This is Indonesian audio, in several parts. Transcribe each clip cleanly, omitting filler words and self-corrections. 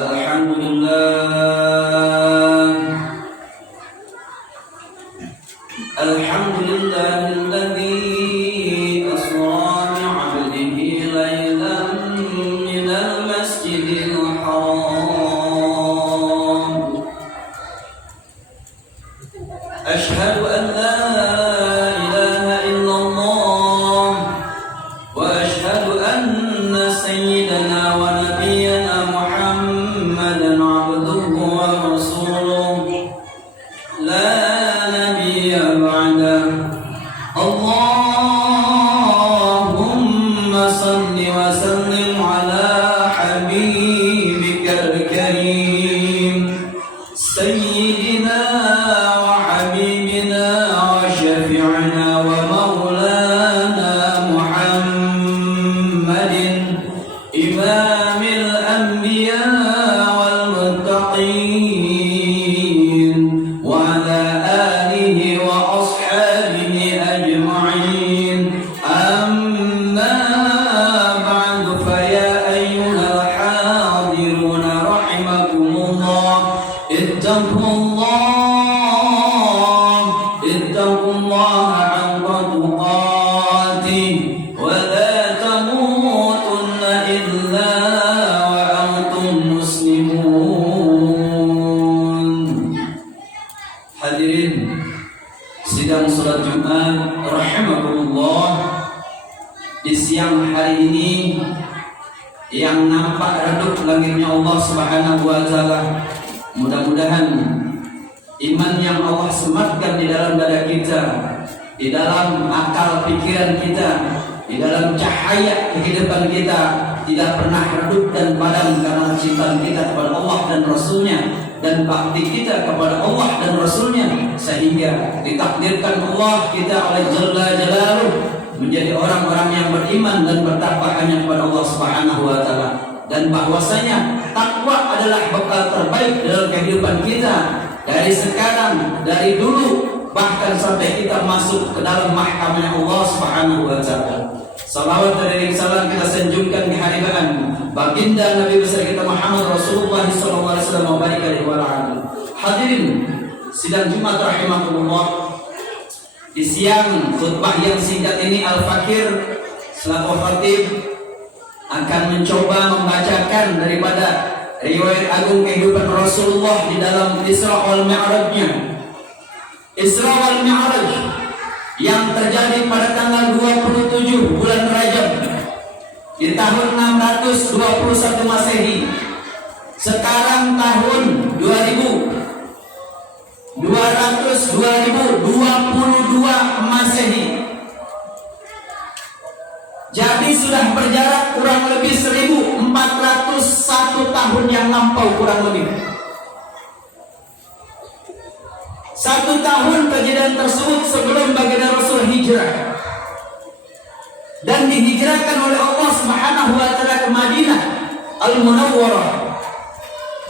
Alhamdulillahilladzi asra bi'abdihi laylan minal masjidil haram. Ashhadu an la ilaha illallah wa ashhadu anna sayyidana wa nabiyyana Muhammadan abduhu wa rasuluh la nabiyya ba'dah. Allahumma salli wa sallim ala habibikal karim sayyidina wa habibina wa syafi'ina wa maulana Muhammadin imamil anbiya wal muttaqin wa ala alihi wa ashabihi ajma'in. Amma ba'du, fa ya ayyuhal hadiruna rahimakumullah, ittaqullaha haqqa tuqatih wa la tamutunna illa wa antum muslimun. Hadirin sidang salat Jumat rahimakumullah, di siang hari ini yang nampak redup langitnya Allah Subhanahu wa taala, mudah-mudahan iman yang Allah sematkan di dalam dada kita, di dalam akal pikiran kita, di dalam cahaya kehidupan kita tidak pernah redup dan padam karena cinta kita kepada Allah dan Rasulnya dan bakti kita kepada Allah dan Rasulnya, sehingga ditakdirkan Allah kita oleh Jalla Jalaluh menjadi orang-orang yang beriman dan bertakwa hanya kepada Allah Subhanahu wa taala, dan bahwasanya takwa adalah bekal terbaik dalam kehidupan kita dari sekarang, dari dulu, bahkan sampai kita masuk ke dalam mahkamahnya Allah Subhanahu wa taala. Salawat dan salam kita sanjungkan di hadiran baginda Nabi besar kita Muhammad Rasulullah sallallahu alaihi wasallam wa barik alaihi wa alihi. Hadirin sidang Jumat rahimakumullah, di siang khutbah yang singkat ini Al-Fakir selaku khatib akan mencoba membacakan daripada riwayat agung kehidupan Rasulullah di dalam Isra wal Mi'rajnya. Isra wal Mi'raj yang terjadi pada tanggal 27 bulan Rajab di tahun 621 Masehi. Sekarang tahun 2022 Masehi. Jadi sudah berjarak kurang lebih 1401 tahun yang lampau, kurang lebih. 1 tahun kejadian tersebut sebelum baginda Rasul hijrah dan dihijrahkan oleh Allah Subhanahu wa taala ke Madinah Al-Munawwarah.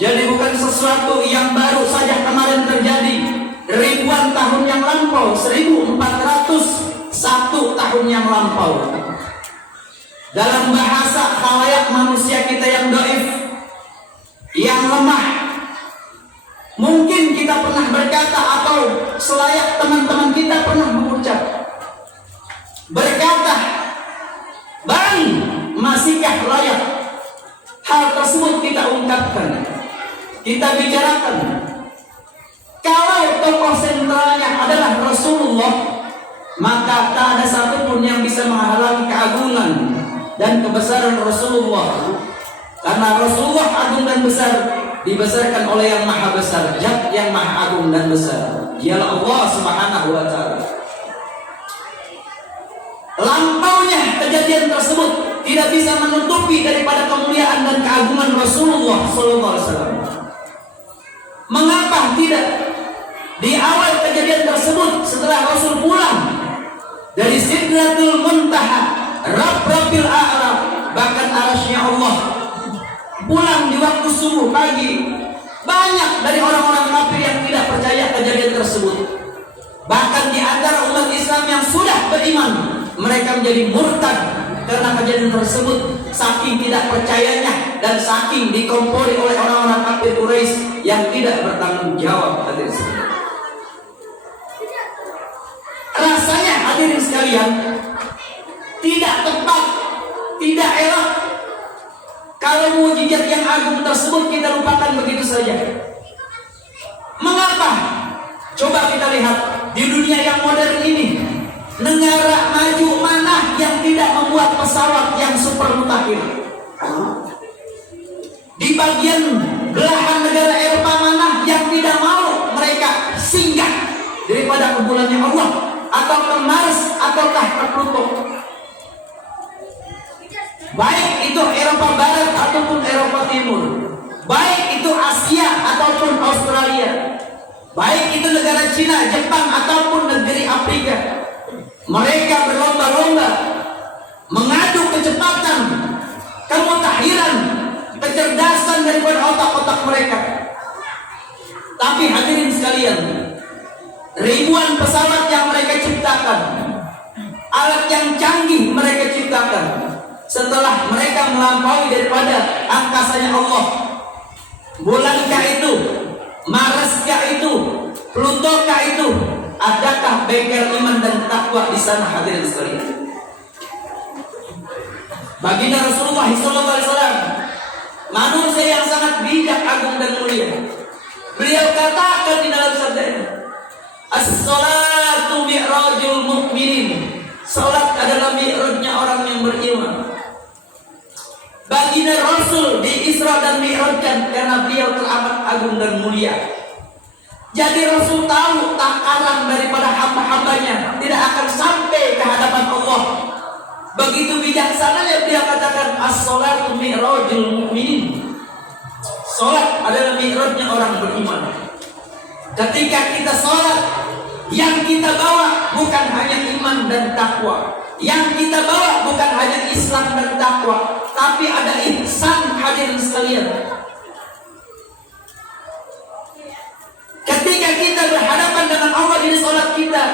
Jadi bukan sesuatu yang baru saja kemarin terjadi, ribuan tahun yang lampau, 1401 tahun yang lampau. Dalam bahasa khalayak manusia kita yang dhaif, yang lemah, mungkin kita pernah berkata atau selayak teman-teman kita pernah mengucap, berkata, "Bang, masihkah layak?" Hal tersebut kita ungkapkan, kita bicarakan. Kalau tokoh sentralnya adalah Rasulullah, maka tak ada satupun yang bisa menghalangi keagungan dan kebesaran Rasulullah. Karena Rasulullah agung dan besar, dibesarkan oleh yang maha besar, Zat yang maha agung dan besar, dialah Allah Subhanahu wa taala. Lampaunya kejadian tersebut tidak bisa menutupi daripada kemuliaan dan keagungan Rasulullah sallallahu alaihi wasallam. Mengapa tidak di awal kejadian tersebut, setelah Rasul pulang dari Sidratul Muntaha, Rabb-Rabbil A'la, bahkan arasy-Nya Allah, pulang di waktu subuh pagi, banyak dari orang-orang kafir yang tidak percaya kejadian tersebut. Bahkan di antara umat Islam yang sudah beriman, mereka menjadi murtad karena kejadian tersebut, saking tidak percayanya dan saking dikompori oleh orang-orang kafir Quraisy yang tidak bertanggung jawab. Hadirin sekalian, rasanya hadirin sekalian tidak tepat, tidak elok kalau mukjizat yang agung tersebut kita lupakan begitu saja. Mengapa? Coba kita lihat di dunia yang modern ini, negara maju mana yang tidak membuat pesawat yang super mutakhir? Di bagian belahan negara Eropa mana yang tidak mau mereka singgah daripada ke bulannya Allah, atau ke Mars, ataukah ke Pluto? Baik itu Eropa Barat ataupun Eropa Timur, baik itu Asia ataupun Australia, baik itu negara Cina, Jepang ataupun negeri Afrika, mereka berlomba-lomba mengadu kecepatan, kemutakhiran, kecerdasan daripada otak-otak mereka. Tapi hadirin sekalian, ribuan pesawat yang mereka ciptakan, alat yang canggih mereka ciptakan, setelah mereka melampaui daripada angkasanya Allah, bulankah itu, Marskah itu, Plutokah itu, adakah bengkel iman dan takwa di sana hadirin sekalian? Baginda Rasulullah SAW, manusia yang sangat bijak, agung dan mulia, beliau katakan di dalam sabdanya, as-salatu mi'rajul mu'minin, salat adalah mi'rajnya orang yang beriman. Baginda Rasul di Isra dan Mi'rajkan karena beliau teramat agung dan mulia. Jadi Rasul tahu takaran daripada hamba-hambanya tidak akan sampai ke hadapan Allah. Begitu bijaksananya beliau katakan, as-salatu mi'rajul mu'minin, salat adalah mi'rajnya orang beriman. Ketika kita salat, yang kita bawa bukan hanya iman dan takwa, yang kita bawa bukan hanya Islam dan takwa, tapi ada ihsan hadirin sekalian. Ketika kita berhadapan dengan Allah di salat kita,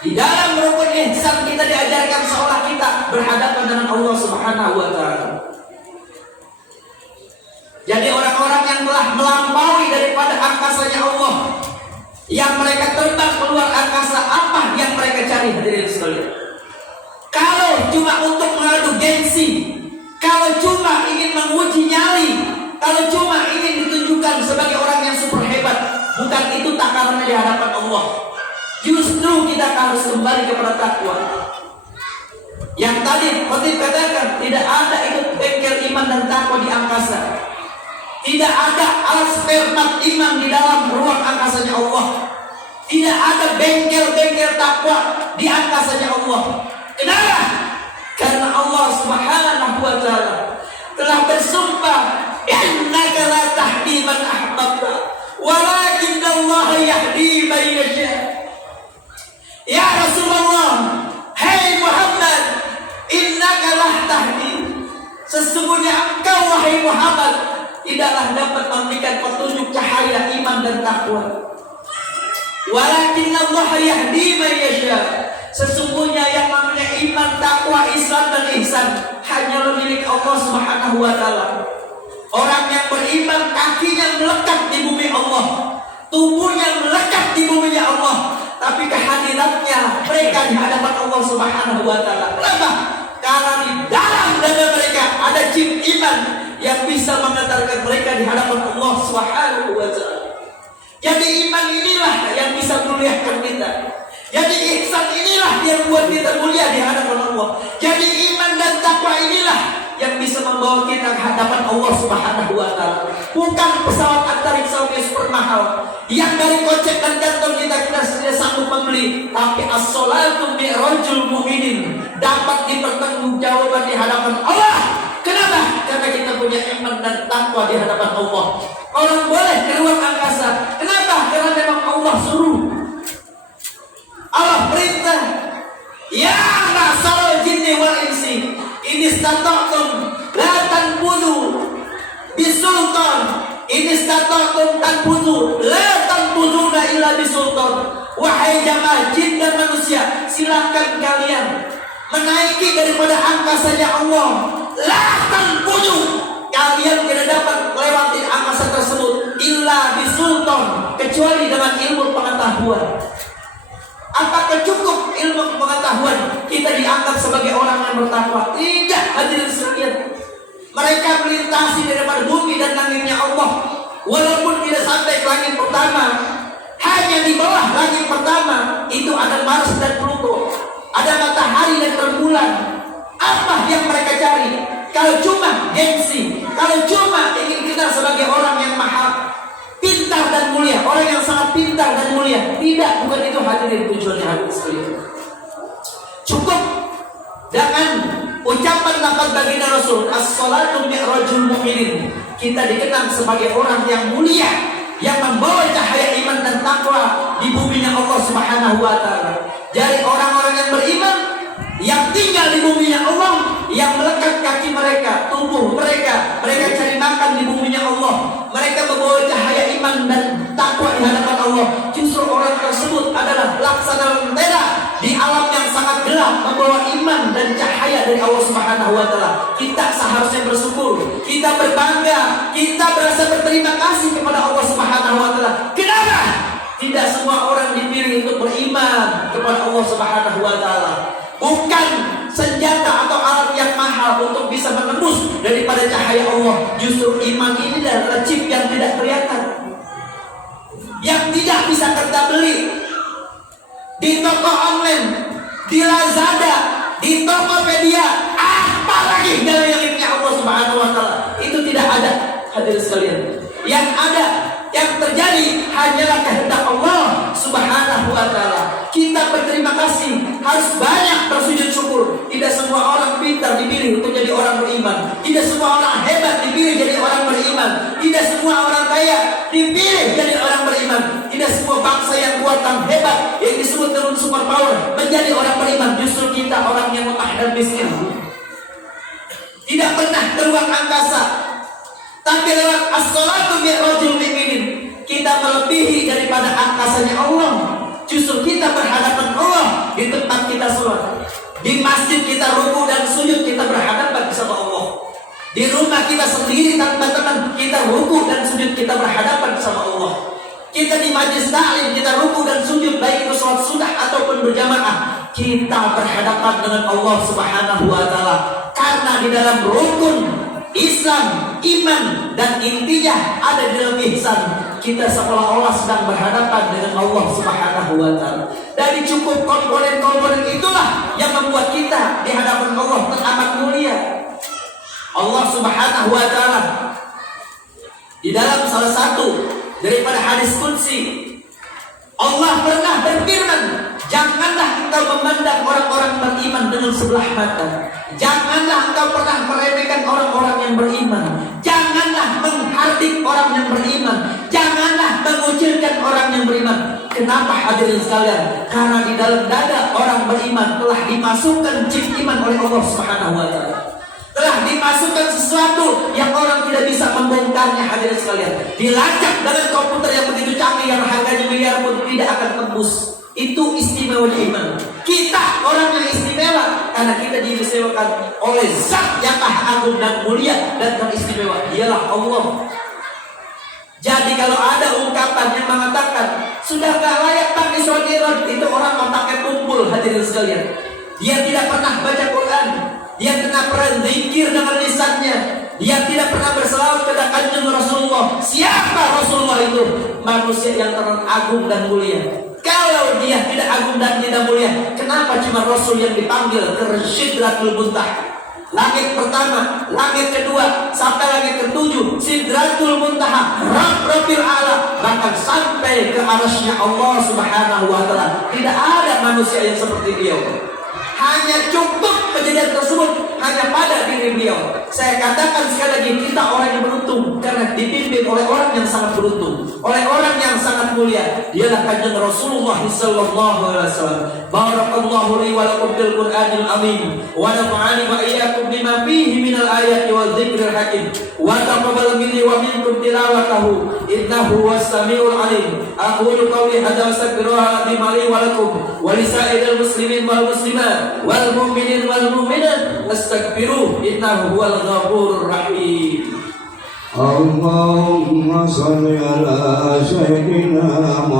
di dalam rukun ihsan kita diajarkan seolah kita berhadapan dengan Allah Subhanahu wa taala. Jadi orang-orang yang telah melampaui daripada angkasanya Allah, yang mereka terbang keluar angkasa, apa yang mereka cari hadirin sekalian? Kalau cuma untuk mengadu gengsi, kalau cuma ingin menguji nyali, kalau cuma ingin ditunjukkan sebagai orang yang super hebat, bukan itu takarannya di hadapan Allah. Justru kita harus kembali kepada takwa. Yang tadi khotib katakan, tidak ada itu bengkel iman dan takwa di angkasa. Tidak ada alat spermat iman di dalam ruang angkasanya Allah. Tidak ada bengkel-bengkel takwa di angkasanya Allah. Kenapa? Karena Allah Subhanahu wa taala telah bersumpah, innaka la tahdi man ahbabta walakin Allah yahdi man yasha. Ya Rasulullah, hai Muhammad, innaka la tahdi, sesungguhnya engkau wahai Muhammad tidaklah dapat memberikan petunjuk cahaya iman dan takwa. Walakin Allah yahdi man yasha, sesungguhnya yang namanya iman, takwa, Islam dan ihsan hanyalah milik Allah Subhanahu wa taala. Orang yang beriman kakinya melekat di bumi Allah, tubuhnya melekat di bumi Allah, tapi kehadirannya mereka di hadapan Allah Subhanahu wa taala. Kenapa? Karena di dalam dada mereka ada chip iman yang bisa mengantarkan mereka di hadapan Allah Subhanahu wa taala. Jadi iman inilah yang bisa memuliakan kita. Jadi ihsan inilah yang buat kita mulia di hadapan Allah. Jadi iman dan takwa inilah yang bisa membawa kita ke hadapan Allah Subhanahu wa taala. Bukan pesawat antariksa yang super mahal yang dari kocek dan kantong kita tidak sanggup membeli, tapi as-salatu mi'rajul mu'minin, dapat dipertanggungjawabkan di hadapan Allah. Kenapa? Karena kita punya iman dan takwa di hadapan Allah. Orang boleh ke ruang angkasa. Kenapa? Karena memang Allah suruh. Allah perintah, ya ma'syarul jinni wal insi in istata'tum la tanfudu bisultan, in istata'tum tanfudu la tanfuduna illa bisultan. Wahai jamaah jin dan manusia, silakan kalian menaiki daripada angkasanya Allah. La tanfudu, kalian tidak dapat melewati angkasa tersebut illa bisultan, kecuali dengan ilmu pengetahuan. Apakah cukup ilmu pengetahuan kita dianggap sebagai orang yang bertakwa? Tidak, hadirin sekalian. Mereka melintasi daripada bumi dan langitnya Allah, walaupun tidak sampai ke langit pertama, hanya di bawah langit pertama itu ada Mars dan Pluto, ada matahari dan rembulan. Apa yang mereka cari? Kalau cuma gengsi, kalau cuma ingin kita sebagai orang yang maha pintar dan mulia, orang yang sangat pintar dan mulia, tidak, bukan itu hadirin tujuannya hadirin sekalian. Cukup dengan ucapan lafaz baginda Rasul, as-salatu mi'rajul mu'minin. Kita dikenal sebagai orang yang mulia, yang membawa cahaya iman dan takwa di buminya Allah Subhanahu wa taala. Jadi orang-orang yang beriman yang tinggal di buminya Allah, yang melekat kaki mereka, tubuh mereka, mereka cari makan di buminya Allah, mereka membawa cahaya iman dan takwa di hadapan Allah. Justru orang tersebut adalah laksana lentera di alam yang sangat gelap, membawa iman dan cahaya dari Allah Subhanahu wa taala. Kita seharusnya bersyukur, kita berbangga, kita merasa berterima kasih kepada Allah Subhanahu wa taala. Kenapa? Tidak semua orang dipilih untuk beriman kepada Allah Subhanahu wa taala. Bukan senjata atau alat yang mahal untuk bisa menembus daripada cahaya Allah. Justru iman ini adalah chip yang tidak kelihatan, yang tidak bisa kita beli di toko online, di Lazada, di Tokopedia, apalagi dari miliknya Allah Subhanahu wa taala. Itu tidak ada, hadirin sekalian. Yang ada, yang terjadi hanyalah kehendak Allah Subhanahu wa taala. Kita berterima kasih, harus banyak bersujud syukur. Tidak semua orang pintar dipilih untuk jadi orang beriman. Tidak semua orang hebat dipilih jadi orang beriman. Tidak semua orang kaya dipilih jadi orang beriman. Tidak semua bangsa yang kuat dan hebat yang disebut dengan super power menjadi orang beriman. Justru kita orang yang lemah dan miskin, tidak pernah keluar angkasa, tapi lewat as-salatu mi'rajul mu'minin kita melebihi daripada angkasanya Allah. Justru kita berhadapan Allah di tempat kita sholat, di masjid kita ruku dan sujud, kita berhadapan sama Allah. Di rumah kita sendiri tanpa teman, kita ruku dan sujud, kita berhadapan sama Allah. Kita di majlis taklim, kita ruku dan sujud, baik itu sholat sunnah ataupun berjamaah, kita berhadapan dengan Allah Subhanahu wa taala. Karena di dalam rukun Islam, iman dan intinya ada di dalam ihsan. Kita seolah-olah sedang berhadapan dengan Allah Subhanahu wa taala. Dari cukup komponen-komponen itulah yang membuat kita di hadapan Allah teramat mulia. Allah Subhanahu wa taala di dalam salah satu daripada hadis qudsi, Allah pernah berfirman, janganlah engkau memandang orang-orang beriman dengan sebelah mata. Janganlah engkau pernah meremehkan orang-orang yang beriman. Janganlah menghardik orang yang beriman. Janganlah mengucilkan orang yang beriman. Kenapa hadirin sekalian? Karena di dalam dada orang beriman telah dimasukkan chip iman oleh Allah Subhanahu wa taala. Telah dimasukkan sesuatu yang orang tidak bisa membongkarnya, hadirin sekalian. Dilacak dengan komputer yang begitu canggih yang harganya miliar pun tidak akan tembus. Itu istimewa iman. Kita orang yang istimewa karena kita diistimewakan oleh Zat yang Maha Agung dan mulia dan teristimewa, dialah Allah. Jadi kalau ada ungkapan yang mengatakan sudah gak layak pakai sholat, itu orang otaknya kumpul, hadirin sekalian. Dia tidak pernah baca Quran, dia tidak pernah zikir dengan lisannya, dia tidak pernah berselawat kepada kanjeng Rasulullah. Siapa Rasulullah itu? Manusia yang teragung dan mulia. Kalau dia tidak agung dan tidak mulia, kenapa cuma Rasul yang dipanggil ke Sidratul Muntaha? Langit pertama, langit kedua, sampai langit ketujuh, Sidratul Muntaha, Rabbil A'la, bahkan sampai ke arasy-Nya Allah Subhanahu wa taala. Tidak ada manusia yang seperti beliau. Hanya cukup kejadian tersebut hanya pada diri beliau. Saya katakan sekali lagi, kita orang yang beruntung karena dipimpin oleh orang yang sangat beruntung, oleh orang yang sangat mulia. Dialah kanjeng Rasulullah sallallahu alaihi wasallam. Barakallahu li wa lakum bil Qur'anil azim wa nafa'ani wa iyyakum bima fihi minal ayati wal dzikril hakim wa taqabbal minni wa minkum tilawatahu innahu was-sami'ul alim. Aqulu qawli hadza wa astaghfirullaha li wa lakum wa li sa'iril muslimin wal muslimat wal mu'minin wal mu'minat astaghfiruh innahu huwal ghafurur rahim. Allahumma shalli ala sayyidina